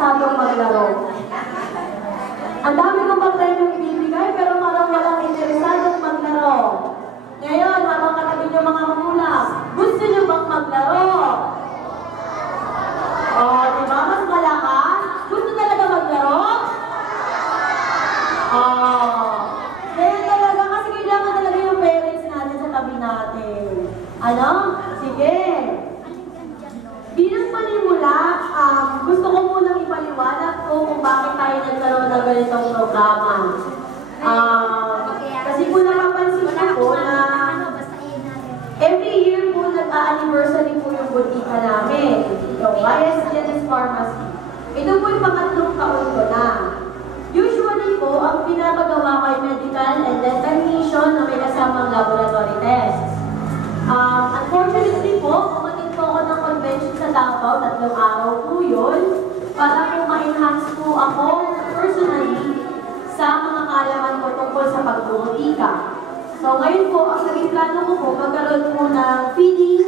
interesadong maglaro. Ang dami kong pag-time ibibigay, pero parang walang interesadong maglaro. Ngayon, habang katabi niyo mga magulang, gusto niyo bang maglaro? Oh, diba? Mas malakas? Gusto talaga maglaro? Oh. Kaya talaga, kasi kailangan talaga yung parents natin sa tabi natin. Ano? Sige. Bilang panimula, gusto ko munang ipaliwanag ko kung bakit tayo nagkaroon ng ganitong programa. Kasi po napapansin ko po na every year po nag-a-anniversary po yung butika namin. Yung YSGNS Pharmacy. Ito po yung pangatlong taon ko na. Usually po, ang pinapagawa ko ay medical and dental mission na may kasamang laboratory tests. Unfortunately po, umatin po ako ng convention sa Davao, 3 araw po yun, para po ma-enhance po ako personally sa mga kaalaman ko tungkol sa pagbubutika. So ngayon po, ang naging plano ko po, magkaroon po ng feeding,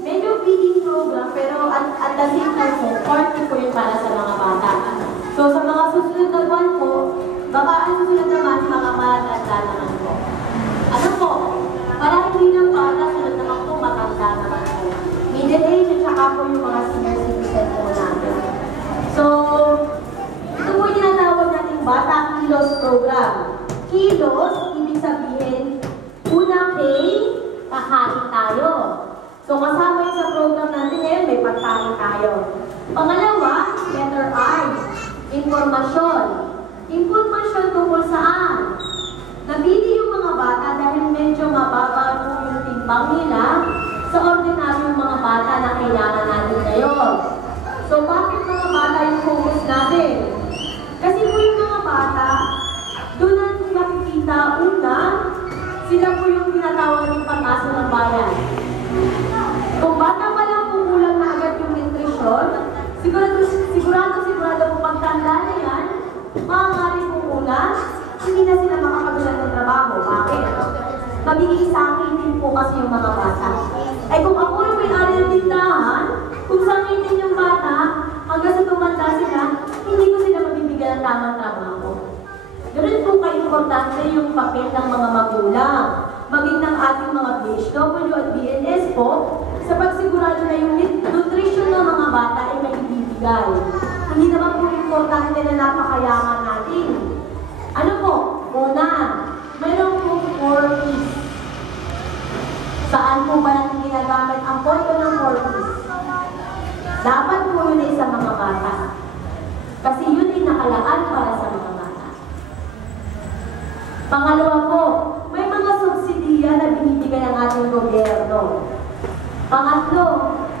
medyo feeding program, pero at the same time po, part po yung para sa mga bata. So sa mga susunod na buwan po, baka ang susunod naman, mga matanda naman po. Ano po? Para hindi lang bata, sunod naman po, matanda naman po. Middle age at saka po yung mga senior citizen po natin. So, ito po yung tinatawag nating Bata Kilos Program. Kilos, ibig sabihin, una kay, kakain tayo. So, kasama yun sa program natin ngayon, may pagkain tayo. Pangalawa, letter I, informasyon. Informasyon tungkol saan? Nabili yung mga bata dahil medyo mababa po yung timbang nila sa ordinaryong mga bata na kailangan natin ngayon. So, bakit mga bata yung focus natin? Kasi po yung mga bata, doon natin makikita, una, sila po yung tinatawag ng pag-asa ng bayan. Kung bata pa lang po kulang na agad yung nutrition, sigurado po pagtanda na yan, maaari po kulang, hindi na sila makakagulan ng trabaho. Bakit? Magiging sakitin po kasi yung mga bata. Ay kung ako yung may-ari ng tindahan, kung sakitin yung bata, hanggang sa tumanda sila, hindi ko sila mabibigyan ng tamang trabaho. Ganun po ka-importante yung papel ng mga magulang, maging ng ating mga BHW at BNS po, sa pagsigurado na yung nutrition ng mga bata ay may ibibigay. Hindi naman po importante na napakayaman natin. Ano po? Una, mayroon po 4 P's. Saan po ba natin ginagamit ang pondo ng 4 P's? Dapat po yun ay sa mga bata. Kasi yun ay nakalaan para sa mga bata. Pangalawa po, may mga subsidiya na binibigay ng ating gobyerno. Pangatlo,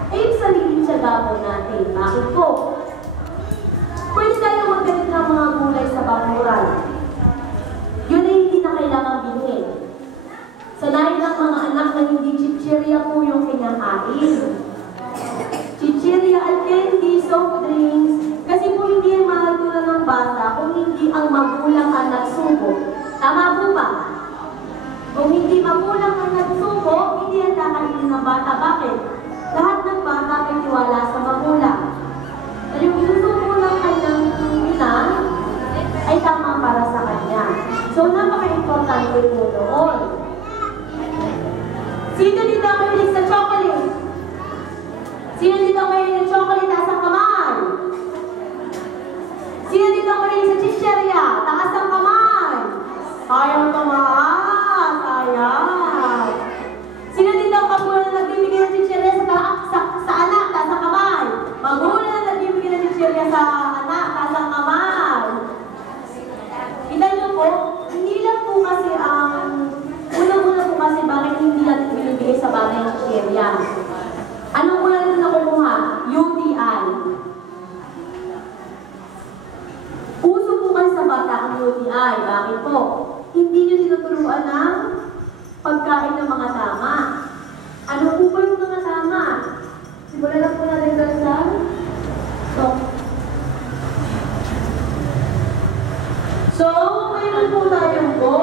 ay sariling tiyaga po natin. Bakit po? Pwede tayo magdalit ng mga gulay sa bakuran. Yun ay hindi na kailangang bilhin. Sanayin ng mga anak na hindi chichirya po yung kinakain. Chichirya at candy, soft drinks, kasi po hindi yung mahatulan ng bata kung hindi ang magulang ang nagsubo. Tama po ba? Kung hindi magulang ang nagsubo, hindi ang kakainin ng bata. Bakit? Lahat ng bata may tiwala sa magulang. At yung isusubo ng kanyang ina ay tama para sa kanya. So, napaka-importante po doon. Sino dito ang mahilig sa chocolate? Sino dito ang mahilig ng chocolate? Taas ang kamay. Sino dito ang mahilig sa chichirya? Taas ang kamay. Sayang tumaas. Sayang. Sino dito ang magulang na nagbibigay ng chichirya sa anak? Taas ang kamay. Magulang na nagbibigay ng chichirya sa anak? Taas ang kamay. Kita niyo po, hindi lang po kasi unang-una po kasi bakit hindi natin binibigay sa bata yung chichirya. Anong una natin nakukuha? UTI. Uso po kasi sa bata ang UTI. Bakit po? Hindi niyo tinuturuan ng pagkain ng mga tama. Ano po ba yung mga tama? Simulan lang po natin gansan. So, mayroon po tayong go,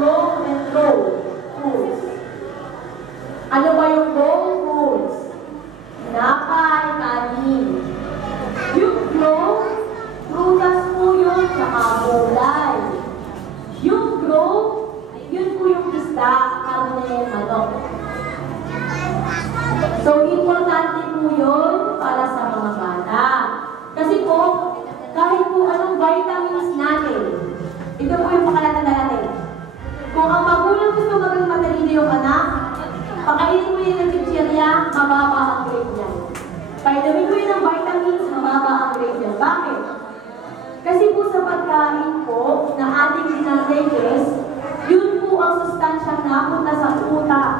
roll, and roll foods. Ano ba yung go foods? Tinapay, kanin. Yung flow, So, importante po yun para sa mga bata. Kasi po, kahit po anong vitamins natin, ito po yung pakalatanda natin. Kung ang magulang gusto maging matalino yung anak, pakainin mo yun ng chichirya, mababa ang grade niya. Painumin mo yun ng vitamins, mababa ang grade niya. Bakit? Kasi po sa pagkain po na ating dinadegest, yun po ang sustansyang napunta sa utak.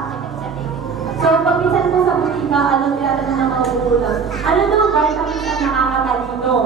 So, pag minsan po sa butika, alam nila ng mga magulang, ano daw vitamins na nakakatalino?